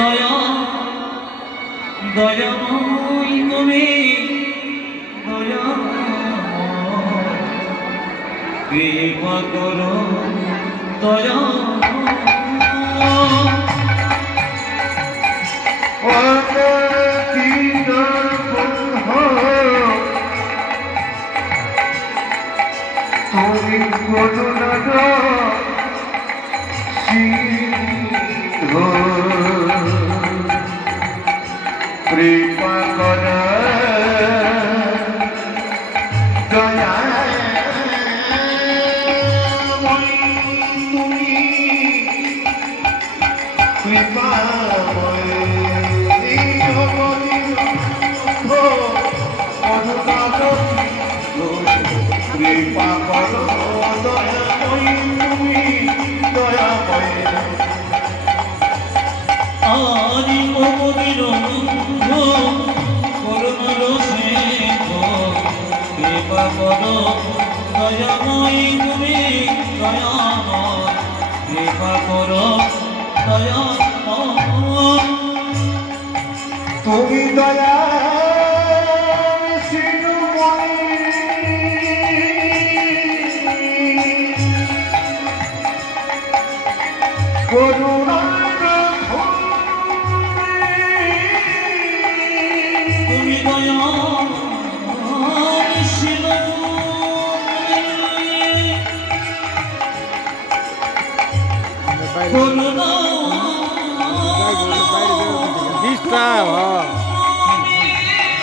দয়া দয়াময় তুমি দয়া কৃপা করো দয়া তুমি করুণা কৃপা কর দয়া তুমি কৃপা কৃপা করো দয়াময়ী তুমি দয়াময়ী আদি মমদির বন্ধু করুণার স্নেহ কৃপা করো দয়াময়ী তুমি দয়াময় কৃপা করো দয়াময় তুমি দয়া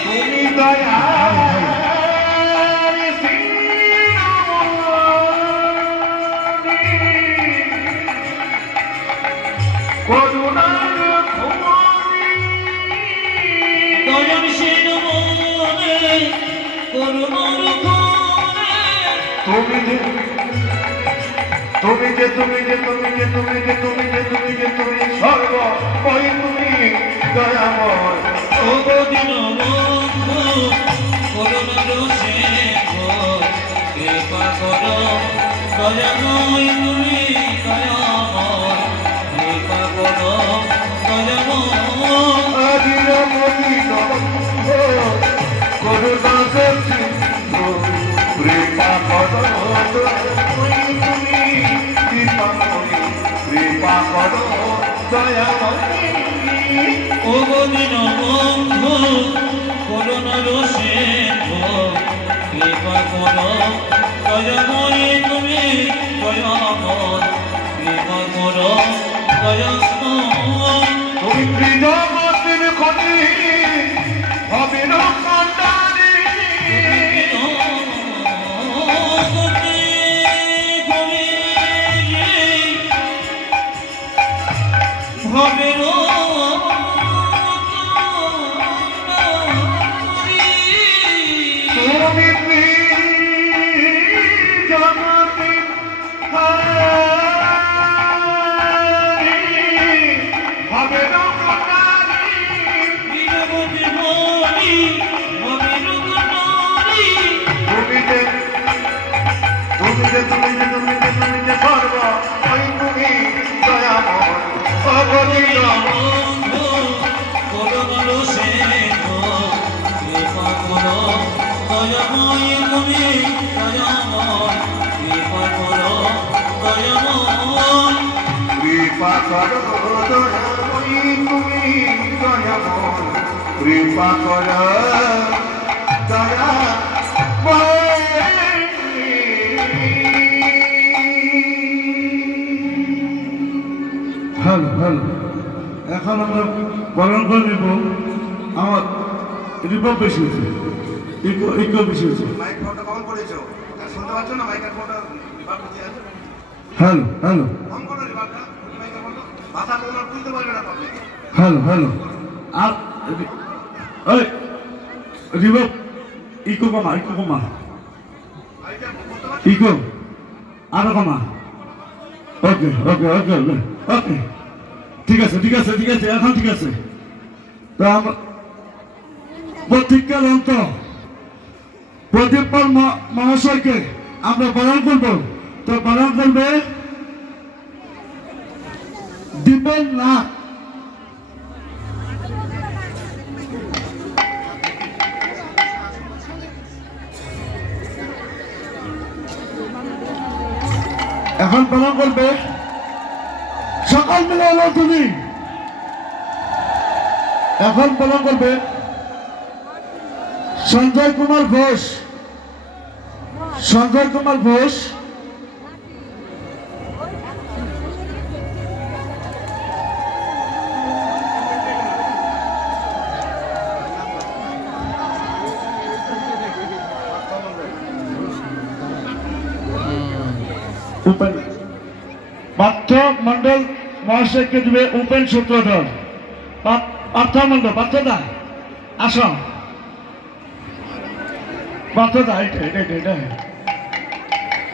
তুমি দয়া শিল করুণা তুমি দয়া তুমি যে তুমি যে তুমি যে তুমি যে তুমি যে তুমি যে তুমি সর্ব ওই তুমি দয়াময় ও দিন বন্ধু করুণার স্নেহ কৃপা করো দয়াময় তুমি দয়াময় কৃপা করো দয়াময় আদির মদিন করুণা কৃপা করো তুমি কৃপা করি কৃপা করো দয়াময়ী ও দিন বন্ধু করুণার স্নেহ কৃপা করো দয়াময় তুমি দয়াময় কৃপা করো দয়াময় তুমি কৃতজ্ঞতির খনি হবে রক্ষণদানি হবে তুমি জগতে হবে তুমি যে সর্ব ওই তুমি দয়াময় অবতীর্ণ করুণার স্নেহ কৃপা করো দয়াময় তুমি দয়াময় কৃপা করো দয়াময় কৃপা করো দয়াময়ী তুমি দয়াময় কৃপা করো দয়া হ্যালো হ্যালো এখন আমরা পালন করে নেব আমার রিপোর্ট বেশি হয়েছে ইকো বেশি হয়েছে মাইক ফোনটা কম করেছো শুনতে পাচ্ছ না মাইকের ফোনটা রিভার্ব দিতে আছে হ্যালো হ্যালো কম করো রিভার্বটা মাইকের ফোনটা ভাষা তোমরা বুঝতে পারবে না পাবলিক হ্যালো হ্যালো আর ওই রিপোর্ট ইকো কমা ইকো আরো কমা ওকে ওকে ওকে ওকে ওকে ঠিক আছে এখন ঠিক আছে তো আমরা প্রতিজ্ঞার অন্ত প্রদীপ মহাশয়কে আমরা বারণ করবো তো বারণ করবে দিবেন না এখন পালন করবে সকল মিলে হলো তুমি। এখন পালন করবে সঞ্জয় কুমার ঘোষ। সঞ্জয় কুমার ঘোষ উপেন পার্থ মন্ডল মহাশয়কে দেবে উপেন সূত্রধর। পার্থ মন্ডল, পার্থদা আসো। পার্থদা এটা এটা এটা এটা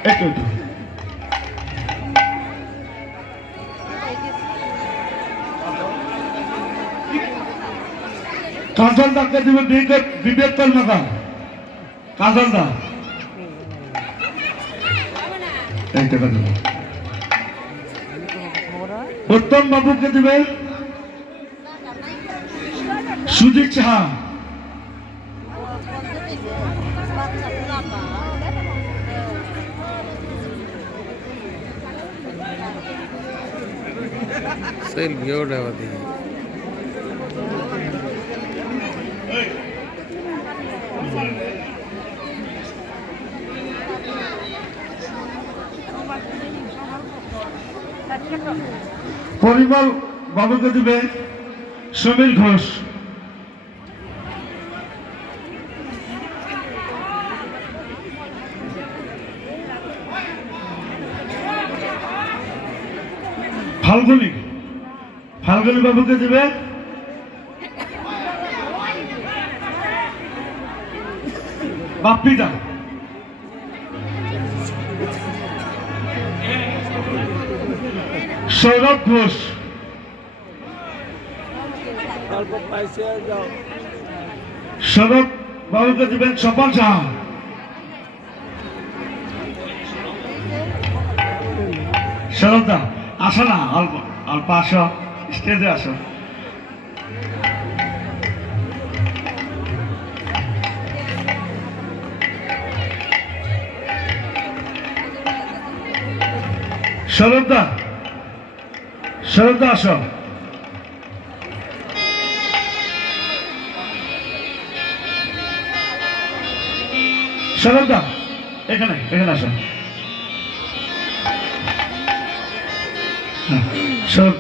একটু একটু কাজল দাকে দেবে বিবেক কর্মকার। কাজল দা এই টাকা দেবে। উত্তম বাবুকে দেবে সুজিত সাহা। सेल्फी उठावा दी পরিমল বাবুকে দেবে সমীর ঘোষ। ফাল্গুনি ফাল্গুনি বাবুকে দেবে বাপ্পিদা। সৌরভ ঘোষ। সৌরভ বাবুকে দেবেন স্বপন সাহা। সৌরভদা আসো না, অল্প অল্প আসো, স্টেজে আসো। সৌরভদা সৌরভদা আসো। সৌরভদা এখানে এখানে আসো। সৌরভ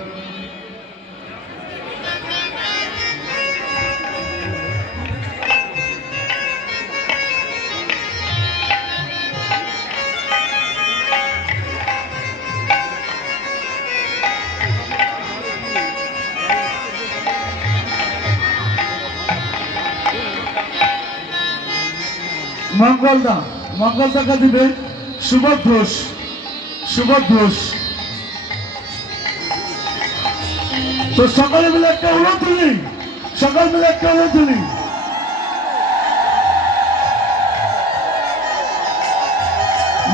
মঙ্গলদা মঙ্গলদাকে দিবে সুবোধ ঘোষ। সুবোধ ঘোষ। তো সকালে মিলে একটা হলো তুলি, সকাল মিলে একটা হলো তুলি।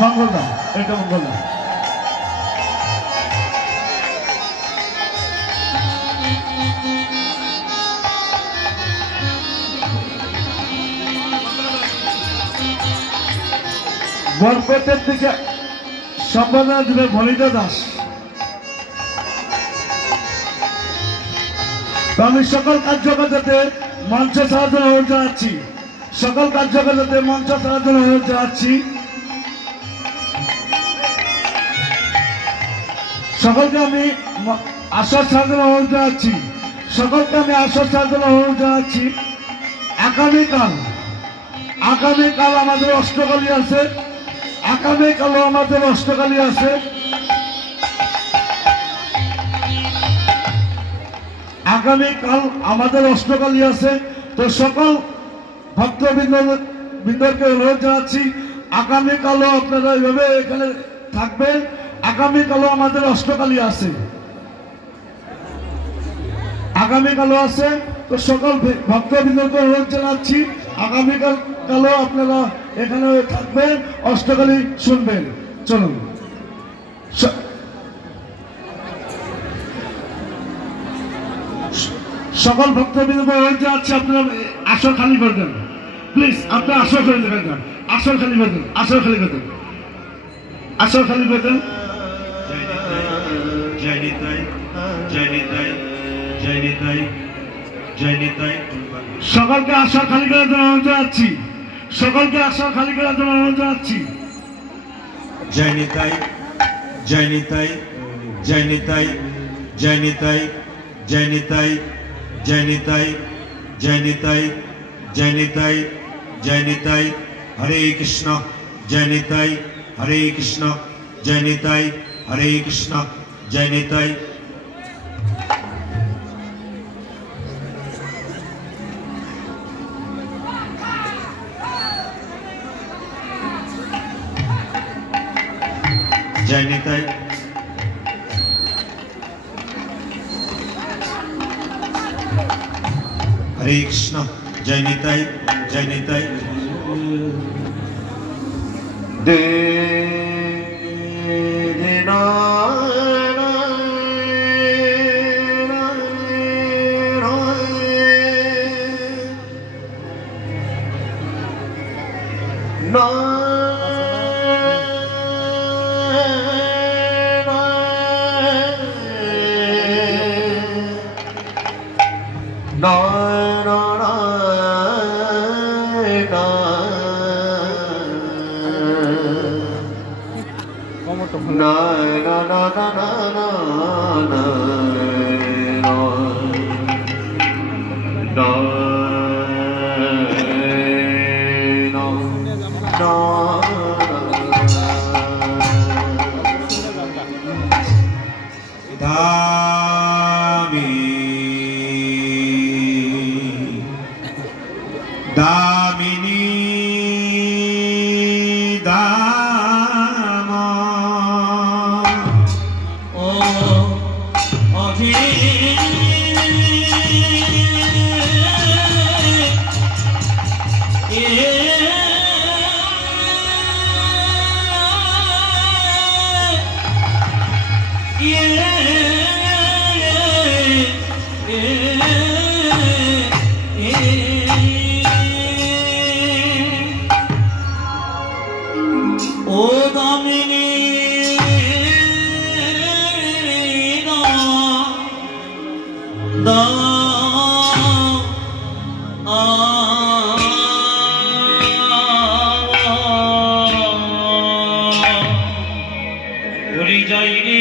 মঙ্গলদা এটা মঙ্গলদা। বরপেটের দিকে সম্পাদনা দেবে ভনিতা দাস। তো আমি সকল কার্যকর্তাতে মঞ্চ ছাড়ার জন্য অনুরোধ জানাচ্ছি। সকল কার্যকর্তাতে মঞ্চ ছাড়ার জন্য অনুরোধ জানাচ্ছি। সকলকে আমি আশ্বাস ছাড়ার জন্য অনুরোধ জানাচ্ছি। সকলকে আমি আশ্বাস ছাড়ার জন্য অনুরোধ জানাচ্ছি। আগামীকাল আমাদের অষ্টকালী আছে। আগামীকালও আমাদের অষ্টকালী আছে। আগামীকাল আমাদের অষ্টকালী আছে। তো সকল ভক্তবৃন্দকে অনুরোধ জানাচ্ছি, আগামীকালও আপনারা এইভাবে এখানে থাকবেন। আগামীকালও আমাদের অষ্টকালী আছে। আগামীকালও আছে। তো সকল ভক্তবৃন্দকে অনুরোধ জানাচ্ছি, আগামীকালও আপনারা এখানে থাকবেন, অষ্টকালী শুনবেন। চলুন। সকল ভক্তবৃন্দকে অনুরোধ জানাচ্ছি, আপনারা আসর খালি করে দেন প্লিজ। আপনারা আসর খালি দেবেন না, আসর খালি করে দেন, আসর খালি করে দেন, আসর খালি করে দেন। জয় নিতাই জয় নিতাই জয় নিতাই। সকলকে আশা খালি করার জন্য অনুরোধ জানাচ্ছি, সকলকে আশা খালি করার জন্য অনুরোধ জানাচ্ছি। জয় নিতাই জয় নিতাই জয় নিতাই জয় নিতাই জয় নিতাই জয় নিতাই জয় নিতাই জয় নিতাই জয় নিতাই। হরে কৃষ্ণ জয় নিতাই হরে কৃষ্ণ জয় নিতাই হরে কৃষ্ণ জয় নিতাই। জয় নিতাই। হরে কৃষ্ণ জয় নিতাই জয় নিতাই। দে না দামিনী দাম ও অধি ও দামিনী বলি যাই রে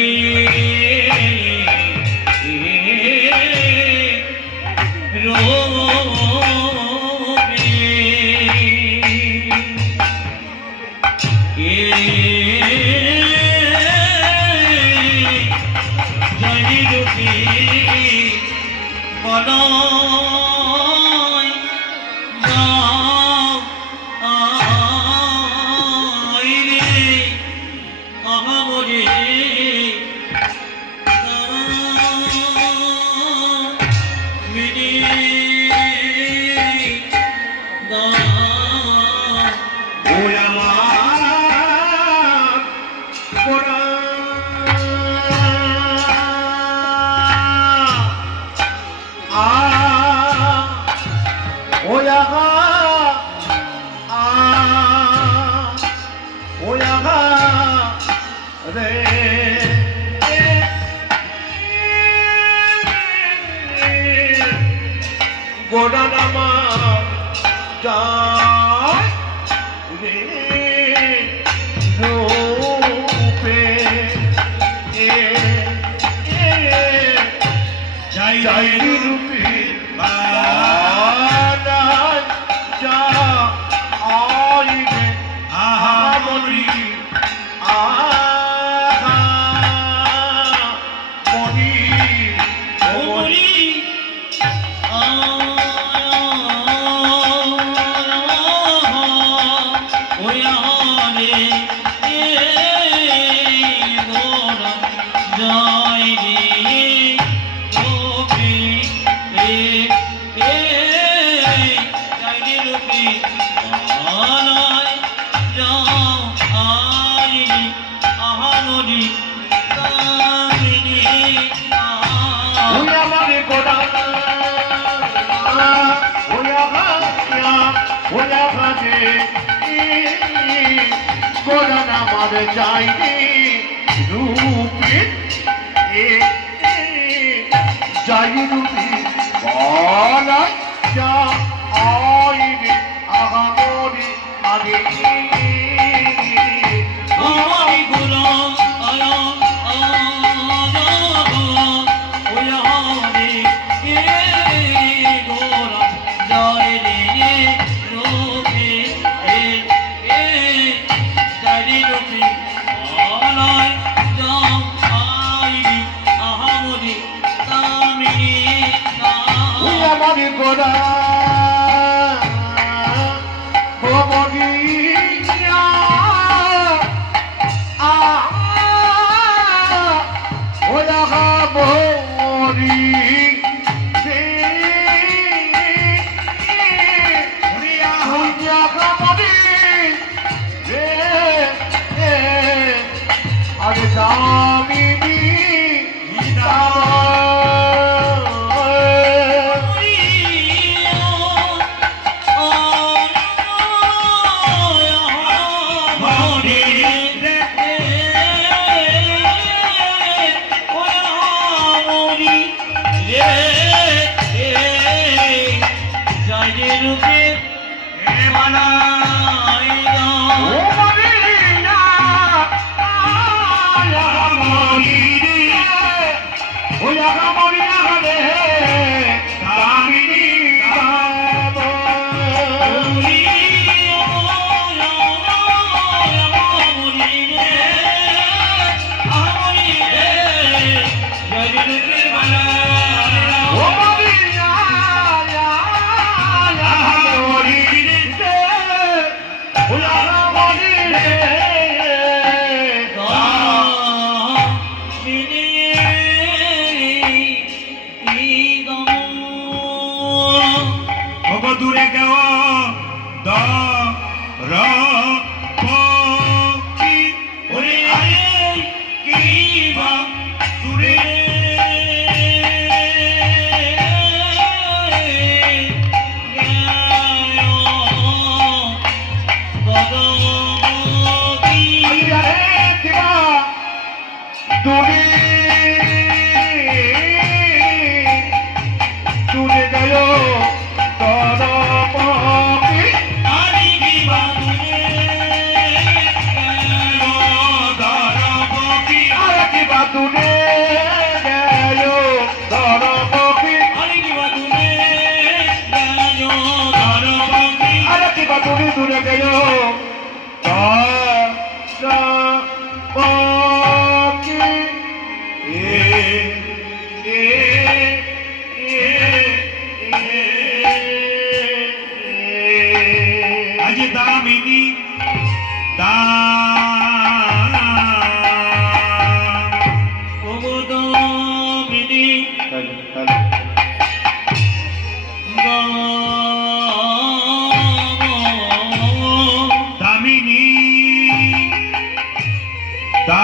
চাইনি রূপে যাই রূপী বলাই যা আইনি আগামরি আগে আমারি গোরা আয়া আয়া ওয়া রে এ গোরা জয় রে রূপে এ জয় রূপে আলায় যাও আইনি আহামরি তামিনী আমারি গোরা ভবনী ওয়া ভবনী আরে দামিনী দূরে গেও দ র প কি ওরে আয়ে কি বা দূরে দূরে গেও তর পকি আরে কি বাদুরে আরে কি বাতুনে গেও তর পকি আরে কি বাদুরে গায়ো ধরবকি আরে কি বাতুনি দূরে গেও তর পকি আজ দামিনী দা ওগোদমিনী দামিনী দা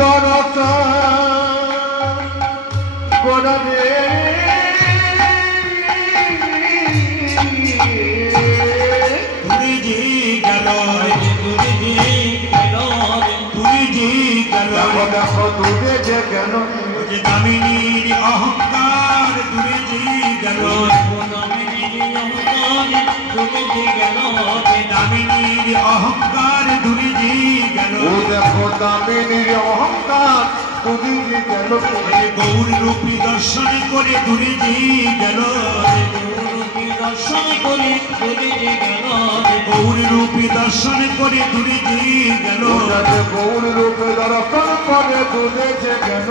দরকার গোড়াবে তুই যে গেল তুই যে গেল দেখো দেখো দূরে যে কেন যে দামিনীর অহংকার দূরে যে গেল দামিনীর অহংকার দূরে যে গেল ও দেখো দামিনীর অহংকার তুমি যে গেল গৌর রূপী দর্শন করে দূরে যে গেল গৌর রূপী দর্শন করে দূরে যে গেল গৌর রূপে দর্শন করে দূরে যে কেন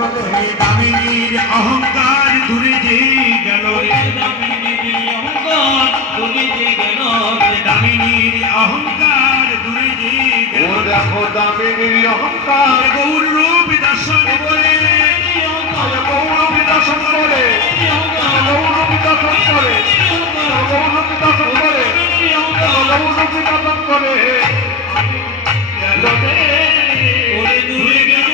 দামিনীর অহংকার দূরে যে গেল দামিনীর অহংকার দূরে যে ও গেল দেখো দামিনীর অহংকার গৌর রূপ দর্শন করে গৌরবী দর্শন করে গৌরবী দর্শন করে গৌরবী দর্শন করে গৌরবী দর্শন করে দূরে গেল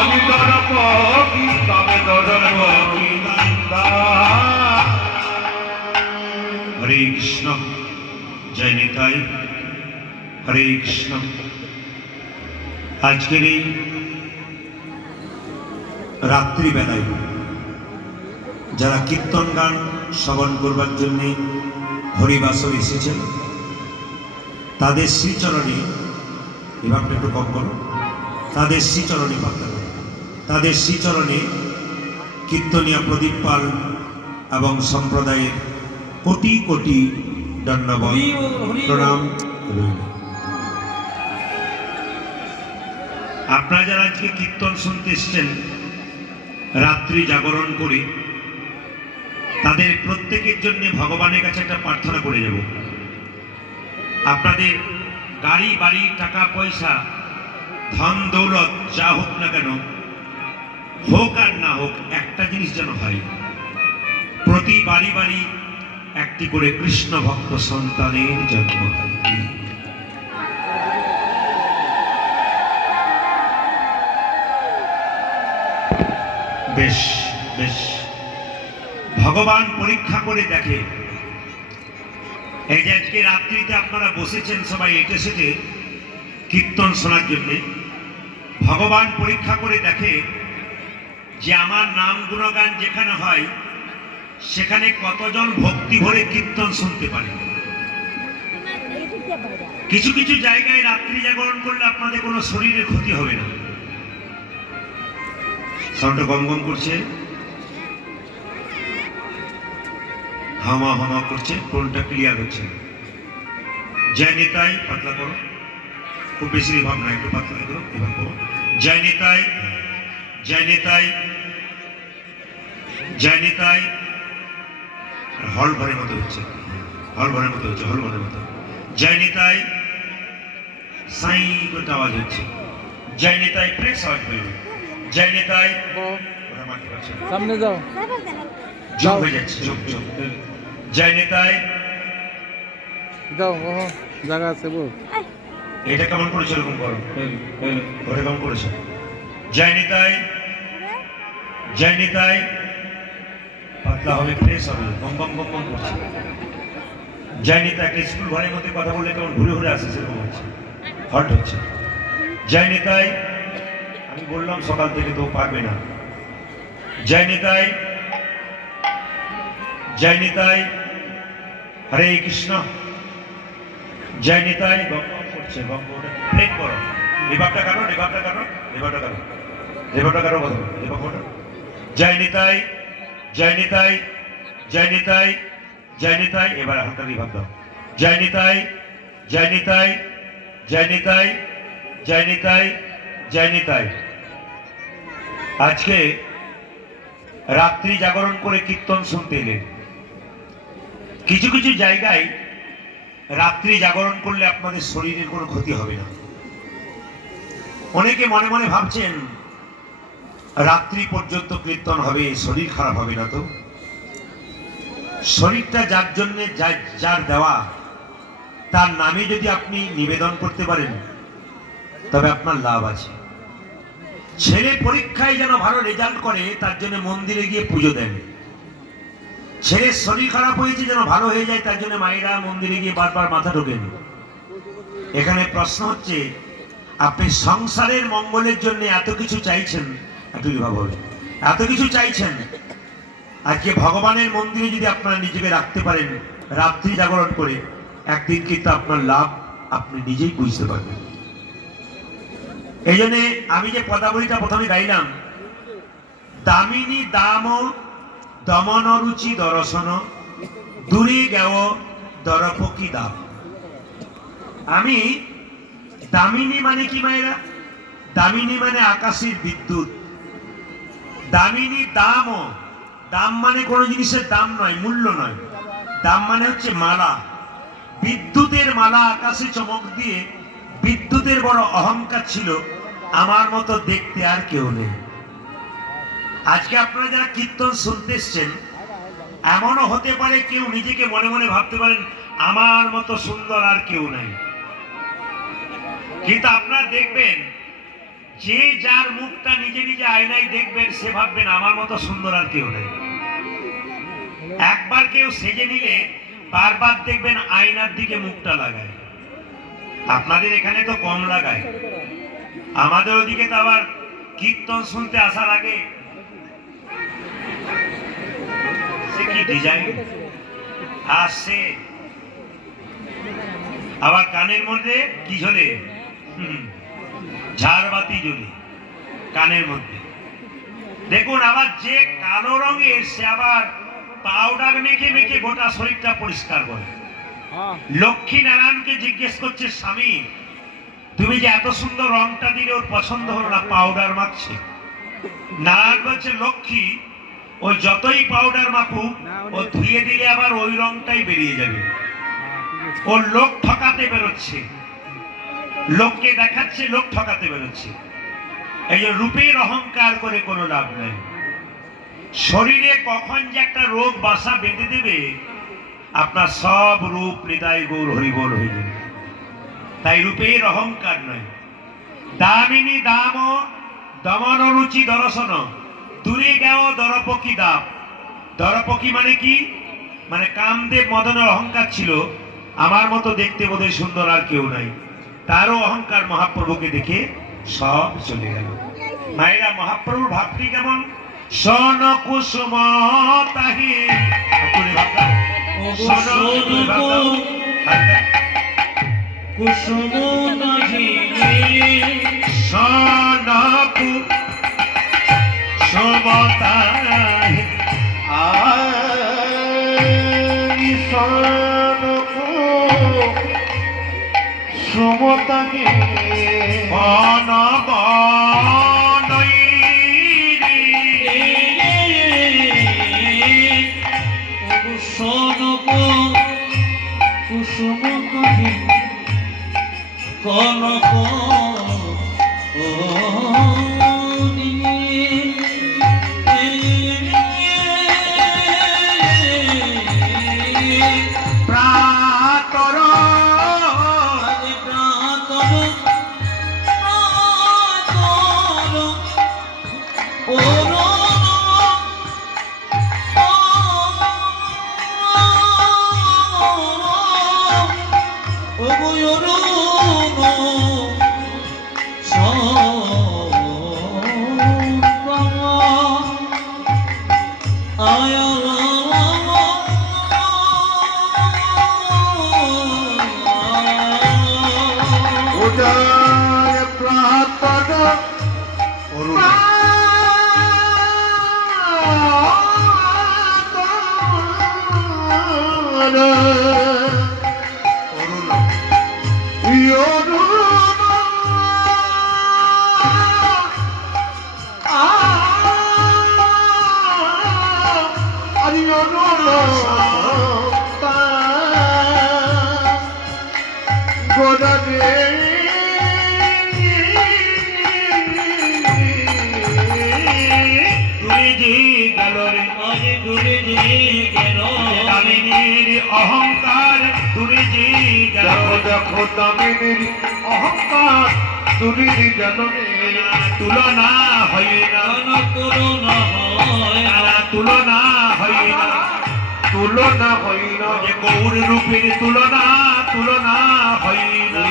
আমি দরব কি তবে দরব কি নন্দা হরে কৃষ্ণ জয় নিতাই হরে কৃষ্ণ। আজকের এই রাত্রিবেলায় যারা কীর্তন গান শ্রবণ করবার জন্যে হরিবাসর এসেছেন তাদের শ্রীচরণে এভাবে একটু কম করো, তাদের শ্রীচরণে পাতা তাদের শ্রীচরণে কীর্তনিয়া প্রদীপ পাল এবং সম্প্রদায়ের কোটি কোটি দণ্ডবত প্রণাম রইল। আপনারা যারা আজকে কীর্তন শুনতে এসছেন রাত্রি জাগরণ করে তাদের প্রত্যেকের জন্য ভগবানের কাছে একটা প্রার্থনা করে যাব। আপনাদের গাড়ি বাড়ি টাকা পয়সা ধন দৌলত যা হোক না কেন, হোক আর না হোক, একটা জিনিস যেন হয়, প্রতি বাড়ি বাড়ি একটি করে কৃষ্ণ ভক্ত সন্তানের জন্ম হয়। বেশ বেশ, ভগবান পরীক্ষা করে দেখে। এই যে আজকে রাত্রিতে আপনারা বসেছেন সবাই এটে সেটে কীর্তন শোনার জন্যে, ভগবান পরীক্ষা করে দেখে যে আমার নাম গুণগান যেখানে হয় সেখানে কতজন ভক্তি ভরে কীর্তন শুনতে পারে। কিছু কিছু জায়গায় রাত্রি জাগরণ করলে আপনাদের কোনো শরীরের ক্ষতি হবে না। সাউন্ডটা গম গম করছে, হামা হামা করছে, টোনটা ক্লিয়ার হচ্ছে। জয় নিতাই, পাতলা করো, খুব বেশি ভাব না, একটু পাতলা করো, এবার করো। জয় নিতাই, জয় নিতাই, জয় নিতাই। হল ঘরের মতো হচ্ছে, হল ঘরের মতো হচ্ছে, হল ঘরের মতো। জয় নিতাই, সাই করতে আওয়াজ হচ্ছে। জয় নিতাই, প্রেস আওয়াজ করবে। জয় নিতাই, ওরা মানতে পারছে না, সামনে যাও, যোগ হয়ে যাচ্ছে, যোগ যোগ। জয় নিতাই, যাও, ওহ জায়গা আছে বল। এটা কেমন করেছে, এরকম করো, ওটা কেমন করেছে। জয় নিতাই, জয় নিতাই, পাতলা হবে, ফ্রেশ হবে, গম গম গম গম করছে। জয় নিতাই, একটা স্কুল ঘরের মধ্যে কথা বললে কেমন ঘুরে ঘুরে আসে সেরকম হচ্ছে, হট হচ্ছে। জয় নিতাই, আমি বললাম সকাল থেকে তো পারবে না। জয় নিতাই, জয় নিতাই, হরে কৃষ্ণ। জয় নিতাই, গম গম করছে, গম গম প্লেন করো, রেবাবটা কাটো, রেবাবটা কাটো, রেবাবটা কাটো, রেবাবটা কাটো, কথা রেবাব কাটো। জয় নিতাই, জয় নিতাই, জয় নিতাই, জয় নিতাই, এবার হালকা রিভাব দাও। জয় নিতাই, জয় নিতাই, জয় নিতাই, জয় নিতাই, জয় নিতাই। আজকে রাত্রি জাগরণ করে কীর্তন শুনতে এলেন। কিছু কিছু জায়গায় রাত্রি জাগরণ করলে আপনাদের শরীরের কোনো ক্ষতি হবে না। অনেকে মনে মনে ভাবছেন রাত্রি পর্যন্ত কীর্তন হবে, শরীর খারাপ হবে না তো? শরীরটা যার জন্য যার দেওয়া, তার নামে যদি আপনি নিবেদন করতে পারেন তবে আপনার লাভ আছে। ছেলে পরীক্ষায় যেন ভালো রেজাল্ট করে তার জন্য মন্দিরে গিয়ে পুজো দেন। ছেলের শরীর খারাপ হয়েছে যেন ভালো হয়ে যায় তার জন্য মায়েরা মন্দিরে গিয়ে বারবার মাথা ঢোকেন। এখানে প্রশ্ন হচ্ছে, আপনি সংসারের মঙ্গলের জন্য এত কিছু চাইছেন, একটু ভাবে এত কিছু চাইছেন, আজকে ভগবানের মন্দিরে যদি আপনারা নিজেকে রাখতে পারেন রাত্রি জাগরণ করে, একদিন কিন্তু আপনার লাভ আপনি নিজেই বুঝতে পারবেন। এই জন্য আমি যে পদাবলীটা প্রথমে গাইলাম, দামিনী দাম দমন রুচি দর্শন, দূরে গেও দরপকি দাম। আমি দামিনী মানে কি মায়েরা? দামিনী মানে আকাশের বিদ্যুৎ। দামিনী দাম, দাম মানে কোনো জিনিসের দাম নয়, মূল্য নয়। দাম মানে হচ্ছে মালা, বিদ্যুতের মালা আকাশে চমক দিয়ে। বিদ্যুতের বড় অহংকার ছিল, আমার মতো দেখতে আর কেউ নেই। আজকে আপনারা যারা কীর্তন শুনতে এসছেন, এমনও হতে পারে কেউ নিজেকে মনে মনে ভাবতে পারেন আমার মতো সুন্দর আর কেউ নাই। কিন্তু আপনারা দেখবেন, যে যার মুখটা নিজে নিজে আয়নায় দেখবেন সে ভাববেন আমার মতো সুন্দর আর কেউ নেই। একবার কেউ সেজে নিলে বারবার দেখবেন আয়নার দিকে মুখটা লাগায়। আপনাদের এখানে তো কম লাগায়, আমাদের ওদিকে তো আবার কীর্তন শুনতে আসার আগে সে কি ডিজাইন আসছে, আবার কানের মধ্যে কি ঝোলে, ঝাড়বাতি জ্বলে কানের মধ্যে। দেখুন, আবার যে কালো রঙের সে আবার পাউডার মেখে মেখে গোটা শরীরটা পরিষ্কার করে। লক্ষ্মী নারায়ণকে জিজ্ঞেস করছে, স্বামী তুমি যে এত সুন্দর রংটা দিলে ওর পছন্দ হলো না, পাউডার মাখছে। নারায়ণ বলছে, লক্ষ্মী ও যতই পাউডার মাখুক ও ধুয়ে দিলে আবার ওই রংটাই বেরিয়ে যাবে। ও লোক ঠকাতে বেরোচ্ছে, লোককে দেখাচ্ছে, লোক ঠকাতে বেরোচ্ছে। এই যে রূপের অহংকার করে কোনো লাভ নেই। শরীরে কখন যে একটা রোগ বাসা বেঁধে দেবে, আপনার সব রূপ হৃদয় গৌর হরিবোল হয়ে যাবে। তাই রূপের অহংকার নয়। দামিনী দাম দমন রুচি দর্শন, দূরে গেও দরপকি দাম। দরপকি মানে কি? মানে কামদেব মদনের অহংকার ছিল, আমার মতো দেখতে বোধহয় সুন্দর আর কেউ নাই। তারও অহংকার মহাপ্রভুকে দেখে সব চলে গেল। মায়েরা, মহাপ্রভুর ভাবটি কেমন? সন কুসুম তাহি, কুসুম সনকু সমতাহি, সমতাকে কুসুম কনক অরুণা অরুণা অহংকার দূরে যে গেল দেখো দামিনীর অহংকার তুমি গেল তুলনা হয় না তুলনা হয় না তুলনা হইল যে গৌর রূপের তুলনা তুলনা হয় না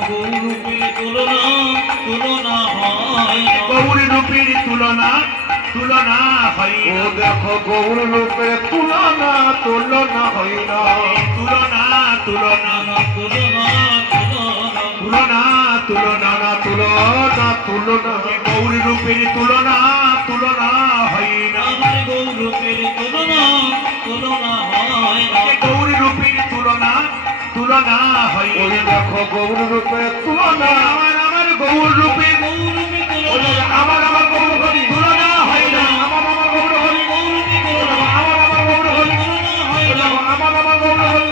গৌর রূপের তুলনা তুলনা হয় ও না দেখো গৌর রূপে তুলনা তুলনা হইল তুলনা তুলনা তুলনা তুলনা তুলনা তুলনা যে গৌর রূপের তুলনা তুলনা হয় না গৌর রূপের তুলনা তুলনা হয় ওই না দেখো গৌর রূপে তুলনা আমার গৌর রূপে আমার গৌর হরি তুলনা হয় না আমার গৌর হরি আমার গৌর হরি আমার গৌর হরি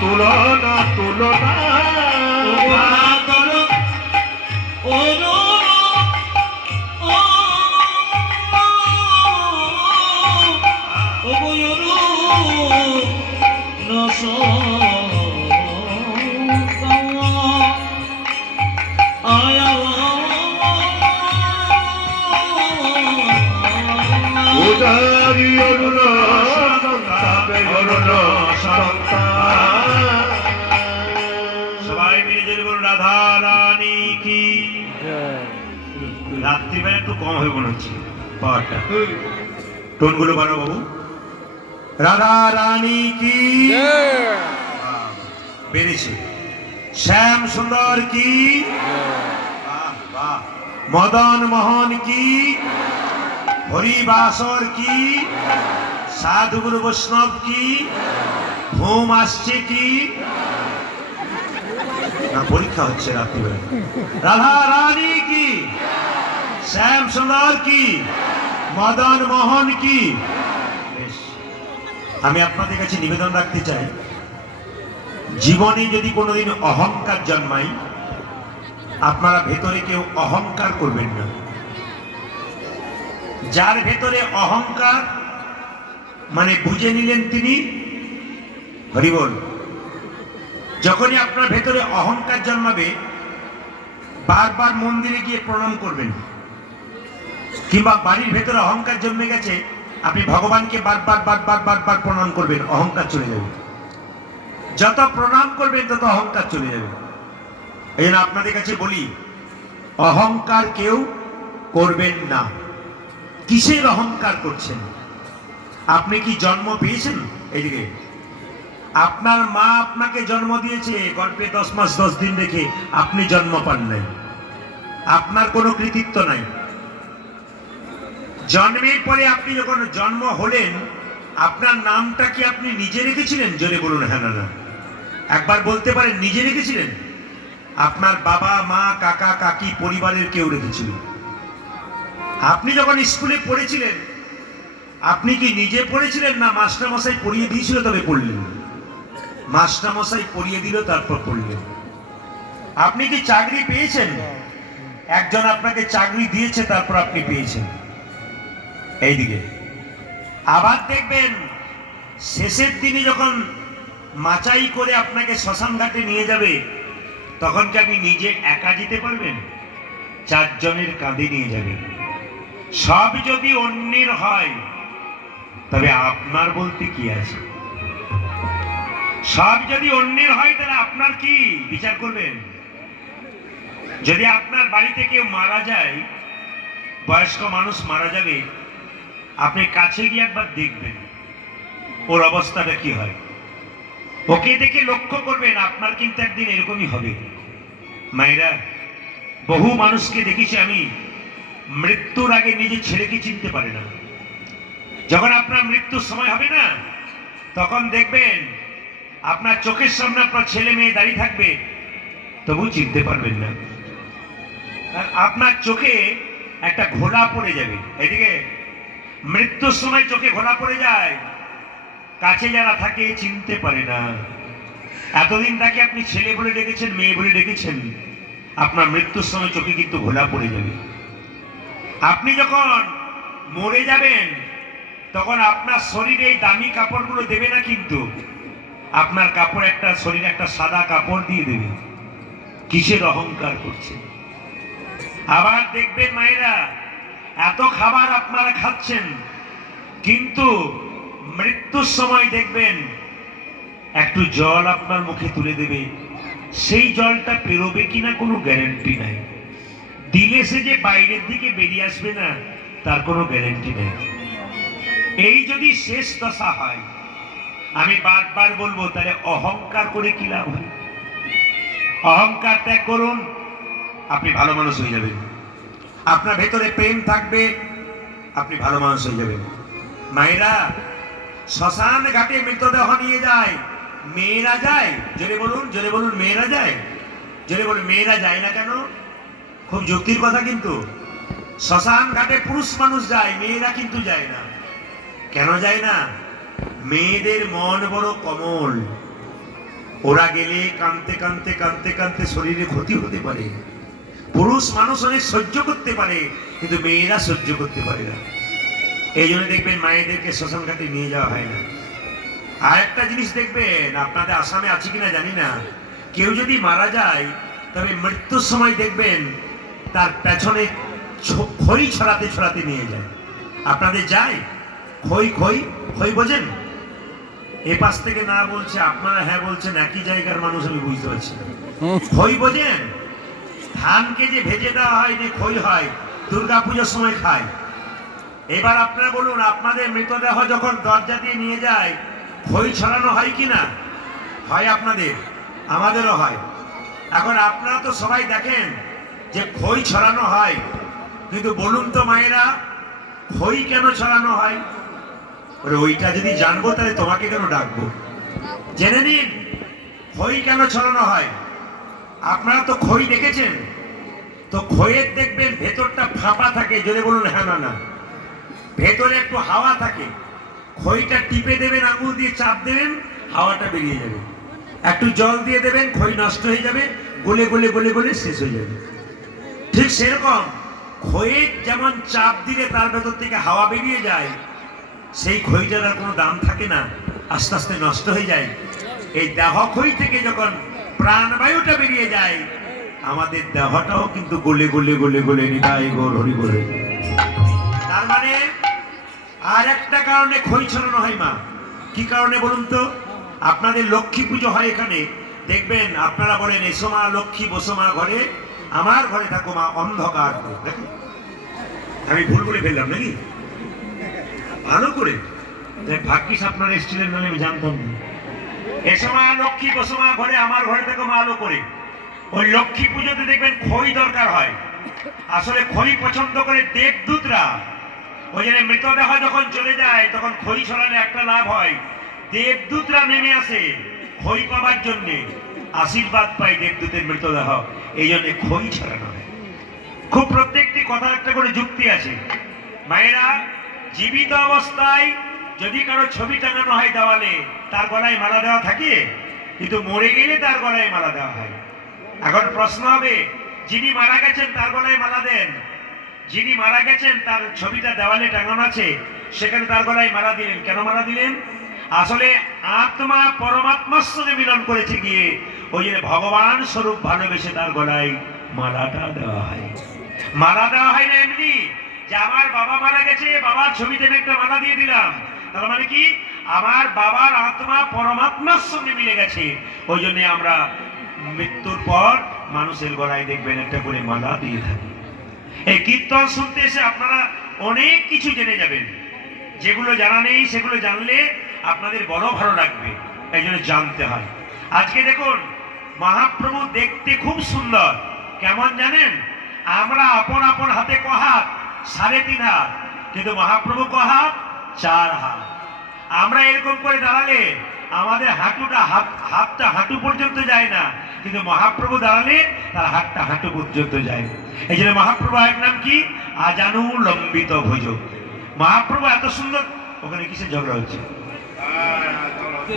তুলনা তুলনা উদারি অরুণা অরুণা সন্তান সবাই মিলে যদি বলুন রাধা রানী কি রাত্রিবেলা একটু কম হয়ে মনে হচ্ছে পাওয়ারটা টোনগুলো বানো বাবু রাধা রানী কি বেড়েছে শ্যাম সুন্দর কি বাহ, বাহ। মদন মোহন কি হরিবাসর কি সাধুগুরু বৈষ্ণব কি ঘুম আসছে কি না পরীক্ষা হচ্ছে রাত্রিবেলা রাধা রানী কি শ্যাম সুন্দর কি মদন মোহন কি বেশ। আমি আপনাদের কাছে নিবেদন রাখতে চাই জীবনে যদি কোনোদিন অহংকার জন্মায় আপনারা ভেতরে কেউ অহংকার করবেন না যার ভেতরে অহংকার মানে বুঝে নিলেন তিনি হরি বল যখনই আপনার ভেতরে অহংকার জন্মাবে বারবার মন্দিরে গিয়ে প্রণাম করবেন কিংবা বাড়ির ভেতরে অহংকার জন্মে গেছে আপনি ভগবানকে বারবার বারবার বারবার প্রণাম করবেন অহংকার চলে যাবে যত প্রণাম করবেন তত অহংকার চলে যাবে এই জন্য আপনাদের কাছে বলি অহংকার কেউ করবেন না কিসের অহংকার করছেন আপনি কি জন্ম পেয়েছেন এইদিকে আপনার মা আপনাকে জন্ম দিয়েছে গর্ভে 10 মাস 10 দিন রেখে আপনি জন্ম পান নাই আপনার কোনো কৃতিত্ব নাই জন্মের পরে আপনি যখন জন্ম হলেন আপনার নামটা কি আপনি নিজে রেখেছিলেন জোরে বলুন হ্যাঁ না না একবার বলতে পারেন নিজে রেখেছিলেন আপনার বাবা মা কাকা কাকি পরিবারের কেউ রেখেছিল আপনি যখন স্কুলে পড়েছিলেন আপনি কি নিজে পড়েছিলেন না মাস্টারমশাই পড়িয়ে দিয়েছিল তবে পড়লেন মাস্টারমশাই পড়িয়ে দিল তারপর পড়লেন আপনি কি চাকরি পেয়েছেন একজন আপনাকে চাকরি দিয়েছে তারপর আপনি পেয়েছেন এইদিকে আবার দেখবেন শেষের দিনে যখন মাচাই করে আপনাকে শ্মশান ঘাটে নিয়ে যাবে তখন কি আপনি নিজে একা যেতে পারবেন 4 জনের কাঁধে নিয়ে যাবেন সব যদি অন্যের হয় তবে আপনার বলতে কি আছে সব যদি অন্যের হয় তাহলে আপনার কি বিচার করবেন যদি আপনার বাড়িতে কেউ মারা যায় বয়স্ক মানুষ মারা যাবে আপনি কাছে গিয়ে একবার দেখবেন ওর অবস্থাটা কি হয় ওকে দেখে লক্ষ্য করবেন আপনার কিন্তু একদিন এরকমই হবে মায়েরা বহু মানুষকে দেখেছি আমি মৃত্যুর আগে নিজে ছেলেকে চিনতে পারে না যখন আপনার মৃত্যুর সময় হবে না তখন দেখবেন আপনার চোখের সামনে আপনার ছেলে মেয়ে দাঁড়িয়ে থাকবে, তবু চিনতে পারবেন না। আর আপনার চোখে একটা ঘোলা পড়ে যাবে। এদিকে মৃত্যুর সময় চোখে ঘোলা পড়ে যায়, কাছে যারা থাকে চিনতে পারে না। এতদিন তাকে আপনি ছেলে বলে ডেকেছেন, মেয়ে বলে ডেকেছেন, আপনার মৃত্যুর সময় চোখে কিন্তু ঘোলা পড়ে যাবে। আপনি যখন মরে যাবেন তখন আপনার শরীরে এই দামি কাপড়গুলো দেবে না, কিন্তু আপনার কাপড় একটা, শরীরে একটা সাদা কাপড় দিয়ে দেবে। কিসের অহংকার করছে? আবার দেখবেন মায়েরা, এত খাবার আপনারা খাচ্ছেন, কিন্তু মৃত্যুর সময় দেখবেন একটু জল আপনার মুখে তুলে দেবে, সেই জলটা পেরোবে কিনা কোনো গ্যারান্টি নাই। দিলে সে যে বাইরের দিকে বেরিয়ে আসবে না, তার কোনো গ্যারান্টি নেই। এই যদি শেষ দশা হয়, আমি বারবার বলবো, তাহলে অহংকার করে কি লাভ হয়? অহংকার ত্যাগ করুন, আপনি ভালো মানুষ হয়ে যাবেন। আপনার ভেতরে প্রেম থাকবে, আপনি ভালো মানুষ হয়ে যাবেন। মায়েরা, শ্মশান ঘাটে মৃতদেহ নিয়ে যায়, মেয়েরা যায়? জোরে বলুন, জোরে বলুন, মেয়েরা যায়? জোরে বলুন, মেয়েরা যায় না কেন? খুব যুক্তির কথা কিন্তু। শ্মশান ঘাটে পুরুষ মানুষ যায়, মেয়েরা কিন্তু যায় না। কেন যায় না? মেয়েদের মন বড় কোমল, ওরা গেলে কাঁদতে কাঁদতে কাঁদতে কাঁদতে শরীরে ক্ষতি হতে পারে। পুরুষ মানুষ অনেক সহ্য করতে পারে, কিন্তু মেয়েরা সহ্য করতে পারে না। এই জন্য দেখবেন মায়েদেরকে শ্মশান ঘাটে নিয়ে যাওয়া হয় না। আর একটা জিনিস দেখবেন, আপনাদের আসামে আছে কিনা জানি না, কেউ যদি মারা যায় তবে মৃত্যুর সময় দেখবেন তার পেছনে খই ছড়াতে ছড়াতে নিয়ে যায়। আপনাদের যায়? খই খই খই বোঝেন? এ পাশ থেকে না বলছে, আপনারা হ্যাঁ বলছেন, একই জায়গার মানুষ, আমি বুঝতে পারছি না। খই বোঝেন? ধানকে যে ভেজে দেওয়া হয়, যে খই হয়, দুর্গাপূজার সময় খায়। এবার আপনারা বলুন, আপনাদের মৃতদেহ যখন দরজা দিয়ে নিয়ে যায়, খই ছড়ানো হয় কি না? হয় আপনাদের, আমাদেরও হয়। এখন আপনারা তো সবাই দেখেন যে খই ছড়ানো হয়, কিন্তু বলুন তো মায়েরা, খই কেন ছড়ানো হয়? ওইটা যদি জানবো তাহলে তোমাকে কেন ডাকবো? জেনে নিন খই কেন ছড়ানো হয়। আপনারা তো খই দেখেছেন, তো খইয়ের দেখবেন ভেতরটা ফাঁপা থাকে। জোরে বলুন হ্যাঁ না না। ভেতরে একটু হাওয়া থাকে, খইটা টিপে দেবেন, আঙুল দিয়ে চাপ দেবেন, হাওয়াটা বেরিয়ে যাবে। একটু জল দিয়ে দেবেন, খই নষ্ট হয়ে যাবে, গলে গলে গলে গলে শেষ হয়ে যাবে। ঠিক সেরকম খইয়ের যেমন চাপ দিলে তার ভেতর থেকে হাওয়া বেরিয়ে যায়, সেই খইটার আর কোনো দাম থাকে না, আস্তে আস্তে নষ্ট হয়ে যায়। এই দেহ খই থেকে যখন প্রাণবায়ুটা বেরিয়ে যায়, আমাদের দেহটাও কিন্তু গলে গলে গলে গলে নিতাই গৌর হরি বলে। তার মানে আর একটা কারণে খই ছড়ানো হয় মা। কি কারণে বলুন তো? আপনাদের লক্ষ্মী পুজো হয় এখানে, দেখবেন আপনারা বলেন, এসো মা লক্ষ্মী, বসো মা ঘরে, আমার ঘরে থাকো মা অন্ধকার করে। দেখুন, আমি ভুল বলে ফেললাম নাকি? ভালো করে ভাগ্যিস আপনারা এসেছিলেন, নাহলে আমি জানতাম না। এসো মা লক্ষ্মী, বসো মা ঘরে, আমার ঘরে থাকো মা আলো করে। ওই লক্ষ্মী পুজোতে দেখবেন খই দরকার হয়। আসলে খই পছন্দ করে দেবদূতরা। ওই জন্য মৃতদেহ যখন চলে যায়, তখন খই ছড়ালে একটা লাভ হয়, দেবদূতরা নেমে আসে খই পাবার জন্য, আশীর্বাদ পায় দেবদূতের মৃতদেহ। এই জন্য খই ছড়ানো হয়। খুব প্রত্যেকটি কথা একটা করে যুক্তি আছে। মায়েরা, জীবিত অবস্থায় যদি কারো ছবি টাঙানো হয় দেওয়ালে, তার গলায় মালা দেওয়া থাকে, কিন্তু মরে গেলে তার গলায় মালা দেওয়া হয়। এখন প্রশ্ন হবে, যিনি মারা গেছেন তার গলায় মালা দেন, যিনি মারা গেছেন তার ছবিটা দেওয়ালে টাঙানো আছে, সেখানে তার গলায় মালা দিলেন কেন? মালা দিলেন আসলে আত্মা পরমাত্মার সঙ্গে মিলন করেছে গিয়ে, ওই জন্য ভগবান স্বরূপ ভালোবেসে তার গলায় মালাটা দেওয়া হয়। মালা দেওয়া হয় না এমনি যে আমার বাবা মারা গেছে, বাবার ছবিতে আমি একটা মালা দিয়ে দিলাম। তার মানে কি? আমার বাবার আত্মা পরমাত্মার সঙ্গে মিলে গেছে। ওই জন্য আমরা মৃত্যুর পর মানুষের গলায় দেখবেন একটা করে মালা দিয়ে থাকি। এই কীর্তন শুনতে এসে আপনারা অনেক কিছু জেনে যাবেন। যেগুলো জানা নেই সেগুলো জানলে আপনাদের বড় ভালো লাগবে, এই জন্য জানতে হয়। আজকে দেখুন, মহাপ্রভু দেখতে খুব সুন্দর। কেমন জানেন? আমরা আপন আপন হাতে কহাত 3.5 হাত, কিন্তু মহাপ্রভু কহাত 4 হাত। আমরা এরকম করে দাঁড়ালে আমাদের হাতটা হাঁটু পর্যন্ত যায় না, কিন্তু মহাপ্রভু দাঁড়ালে তার হাতটা হাঁটু পর্যন্ত যায়। এই জন্য মহাপ্রভু এক নাম কি? আজানু লম্বিত ভুজ। মহাপ্রভু এত সুন্দর। ওখানে কিসের ঝগড়া হচ্ছে?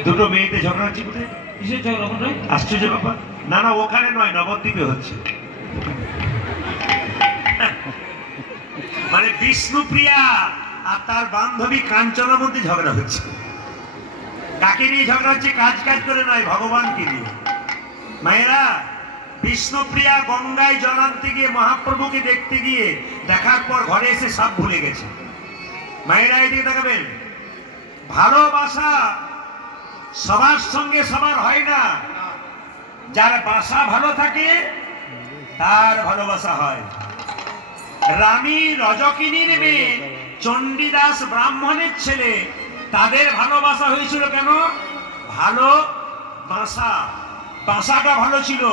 দুটো মেয়েতে ঝগড়া হচ্ছে কোথায়? কিসের ঝগড়া কোথায়? আশ্চর্য ব্যাপার। না না, ওখানে নয়, নবদ্বীপে হচ্ছে। মানে বিষ্ণুপ্রিয়া আর তার বান্ধবী কাঞ্চনার মধ্যে ঝগড়া হচ্ছে। কাকে নিয়ে ঝগড়া হচ্ছে? কাজ করে নয়, ভগবানকে নিয়ে। মায়েরা, বিষ্ণুপ্রিয়া গঙ্গায় জল আনতে গিয়ে মহাপ্রভুকে দেখতে গিয়ে দেখার পর ঘরে এসে সব ভুলে গেছে। মায়েরা এদিকে দেখাবেন। ভালোবাসা সবার সঙ্গে সবার হয় না। যার বাসা ভালো থাকে তার ভালোবাসা হয়। রানী রজকিনীর মেয়ে, চণ্ডীদাস ব্রাহ্মণের ছেলে, তাদের ভালোবাসা হয়েছিল কেন? ভালো বাসা, বাসাটা ভালো ছিল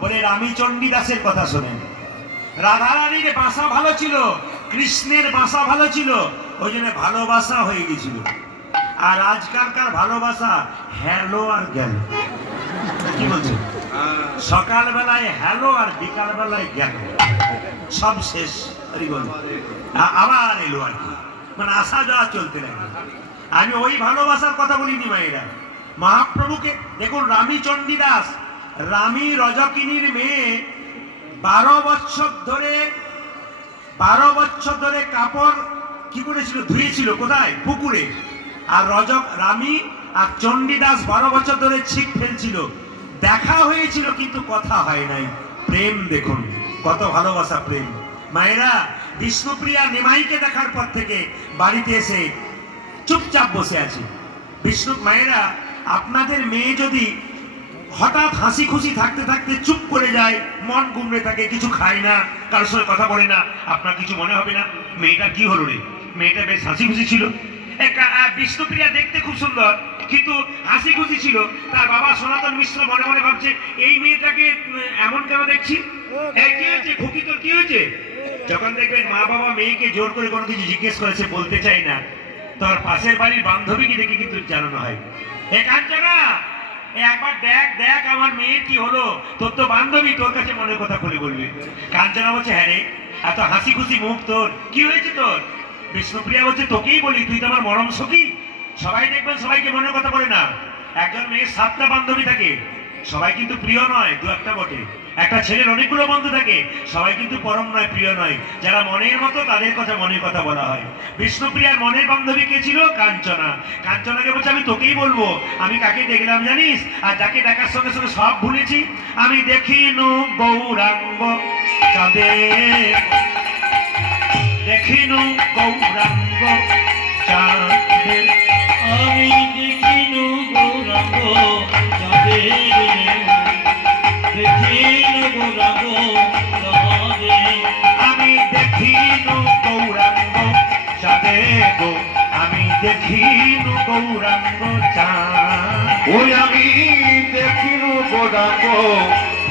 বলে রানী চণ্ডীদাসের কথা শোনেন। রাধারানীর বাসা ভালো ছিল, কৃষ্ণের বাসা ভালো ছিল, ওই জন্য ভালোবাসা হয়ে গেছিল। আর আজকালকার ভালোবাসা হ্যালো আর গেল। কি বলছে? সকাল বেলায় হ্যালো আর বিকাল বেলায় গেল, সব শেষ। আবার এলো আর কি, মানে আসা যাওয়া চলতে লাগে। আমি ওই ভালোবাসার কথা বলিনি মায়েরা। মহাপ্রভুকে দেখুন, রানী চণ্ডীদাস, রানী রজকিনীর মেয়ে, 12 বছর ধরে কাপড় কি করেছিল? ধুয়েছিল। কোথায়? পুকুরে। আর রানী আর চণ্ডীদাস 12 বছর ধরে ছিপ ফেলছিল। দেখা হয়েছিল কিন্তু কথা হয় নাই। প্রেম দেখুন, কত ভালোবাসা, প্রেম। মায়েরা, বিষ্ণুপ্রিয়া নিমাইকে দেখার পর থেকে বাড়িতে এসে চুপচাপ বসে আছে। মায়েরা, আপনাদের মেয়ে যদি হঠাৎ হাসি খুশি থাকতে থাকতে চুপ করে যায়, মন গুমড়ে থাকে, কিছু খায় না, কারোর সঙ্গে কথা বলে না, আপনার কিছু মনে হবে না? মেয়েটা কি হলো রে? মেয়েটা বেশ হাসি খুশি ছিল। বিষ্ণুপ্রিয়া দেখতে খুব সুন্দর, কিন্তু হাসি খুশি ছিল। তার বাবা সনাতন মিশ্র মনে মনে ভাবছে, এই মেয়েটাকে এমন কেন দেখছি? কি হয়েছে খুকি, তোর কি হয়েছে? যখন দেখবেন মা বাবা মেয়েকে জোর করে কোনো কিছু জিজ্ঞেস করেছে, বলতে চাই না, তোর পাশের বাড়ির বান্ধবীকে দেখে কিন্তু জানানো হয়, এ কাঞ্চনা, একবার দেখ আমার মেয়ের কি হলো। তোর তো বান্ধবী, তোর কাছে মনের কথা খুলে বলবি। কাঞ্চনা বলছে, হ্যাঁ রে, এত হাসি খুশি মুখ তোর, কি হয়েছে তোর? বিষ্ণুপ্রিয়া বলছে, তোকেই বলি, তুই তো আমার মরম সখী। সবাই দেখবেন সবাইকে মনের কথা বলে না। একজন মেয়ের 7টা বান্ধবী থাকে, সবাই কিন্তু প্রিয় নয়, 2-1টা বটে। একটা ছেলের অনেকগুলো বন্ধু থাকে, সবাই কিন্তু পরম নয়, প্রিয় নয়। যারা মনের মতো তাদের কথা মনের কথা বলা হয়। বিষ্ণুপ্রিয়ার মনের বান্ধবী কে ছিল? কাঞ্চনা। কাঞ্চনাকে বলছে, আমি তোকেই বলবো। আমি কাকে দেখলাম জানিস? আর যাকে দেখার সঙ্গে সঙ্গে সব ভুলেছি। আমি দেখিনু গৌরাঙ্গ চাঁদে, দেখিনু গৌরাঙ্গ চাঁদে, আমি দেখিনু গৌরাঙ্গ চাঁদে, দেখিনু গৌরাঙ্গ চাঁদে, আমি দেখিনু গৌরাঙ্গ চাঁদে গো, আমি দেখিনু গৌরাঙ্গ চাঁদ। ওই আমি দেখিনু গৌরাঙ্গ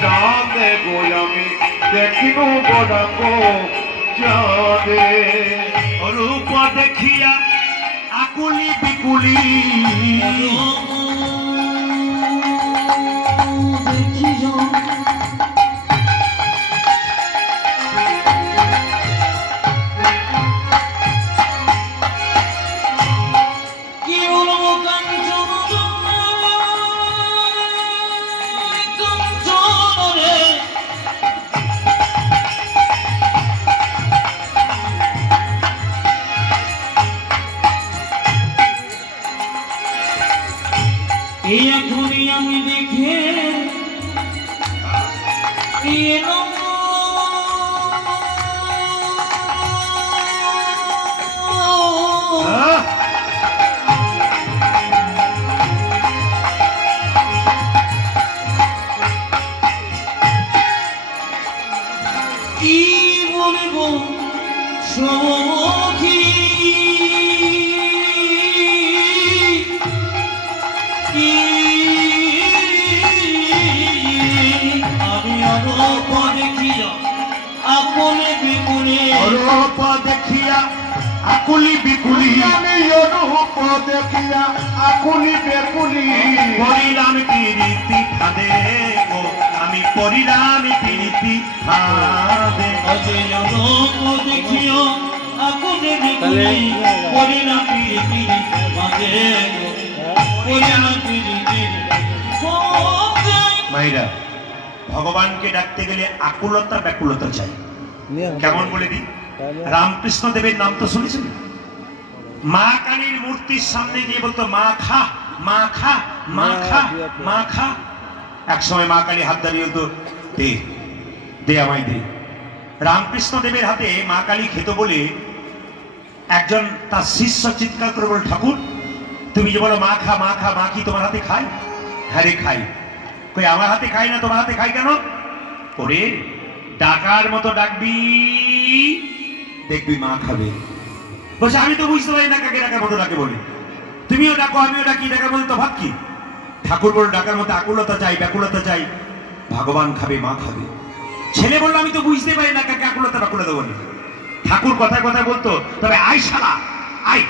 চাঁদে গো, আমি দেখিনু গৌরাঙ্গ চাঁদে। রূপ দেখিয়া আকুলি বিকুলি, কি বলবো কাঞ্চন, কাঞ্চন রে, এই এখনই আমি দেখে এলাম, কি বলবো সখী, আমি অরূপ দেখিয়া আপনে বিকুলে, রূপ দেখিয়া আকুলি বিকুলি আমি অনুপ দেখিয়া আকুলি বেকুলি পরিলাম প্রীতি ফাঁদে গো আমি পরিলাম প্রীতি ফাঁদে অজয় রূপ দেখিও আগুনে বিকুলি পরিণা প্রীতি মাঝে পরিণা প্রীতি মাইরা ভগবানকে ডাকতে গেলে আকুলতা ব্যাকুলতা চাই কেমন বলে দিই রামকৃষ্ণ দেবের নাম তো শুনেছেন মা কালীর মূর্তির সামনে গিয়ে বলতো মা খা মা খা মা খা মা খা এক সময় মা কালী হাত দাঁড়িয়ে বলতো দে দে আমায় দে রামকৃষ্ণ দেবের হাতে মা কালী খেত বলে একজন তার শিষ্য চিৎকার করে বলে ঠাকুর তুমি যে বলো মা খা মা খা মা কি তোমার হাতে খায় হ্যাঁ রে খাই কই আমার হাতে খাই না তোমার হাতে খাই কেন ওরে ডাকার মতো ডাকবি দেখবি মা খাবে বলছে আমি তো বুঝতে পারি না কাকে ডাকার মতো ডাকে বলে তুমিও ডাকো আমিও ডাকি ডাকার মতো তো ভাব কি ঠাকুর বলে ডাকার মতো আকুলতা চাই ব্যাকুলতা চাই ভগবান খাবে মা খাবে ছেলে বললো আমি তো বুঝতে পারি না কাকে আকুলতা ব্যাকুলতা বলে ঠাকুর কথায় কথায় বলতো তবে আয় শালা আয়